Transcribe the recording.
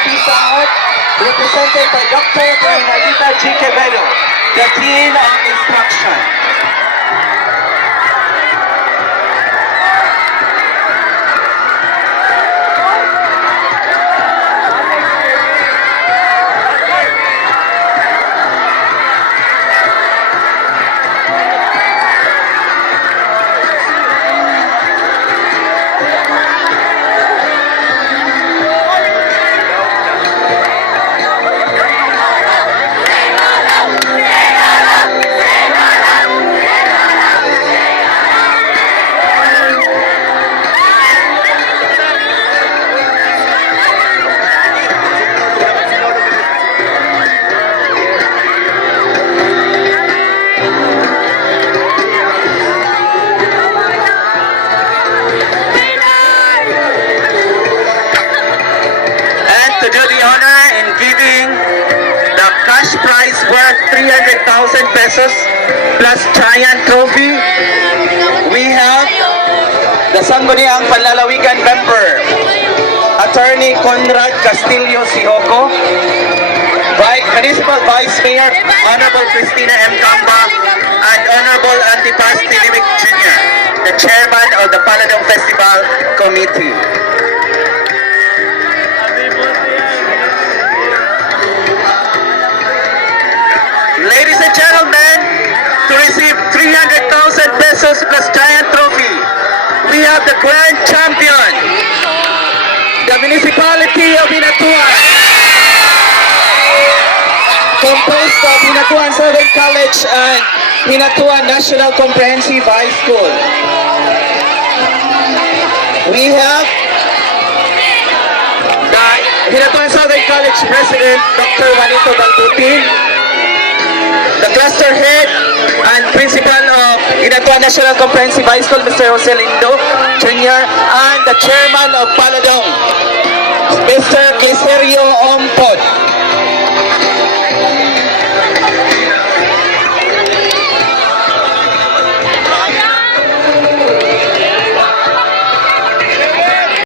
P. Sahot, represented by Dr. Bernadita G. Quevedo, the Dean of Instruction. To do the honor in giving the cash prize worth 300,000 pesos plus giant trophy, we have the Sangguniang Panlalawigan member, Attorney Conrad Castillo Sihoko, Municipal Vice Mayor Honorable Cristina M. Camba, and Honorable Antipas Tiliwic Jr., the Chairman of the Paladong Festival Committee. Ladies and gentlemen, to receive 300,000 pesos plus giant trophy, we have the grand champion, the municipality of Hinatuan, composed of Hinatuan Southern College and Hinatuan National Comprehensive High School. We have the Hinatuan Southern College President, Dr. Juanito Baldutin, the cluster head and principal of Hinatuan National Comprehensive High School, Mr. Jose Lindo Jr., and the chairman of Paladong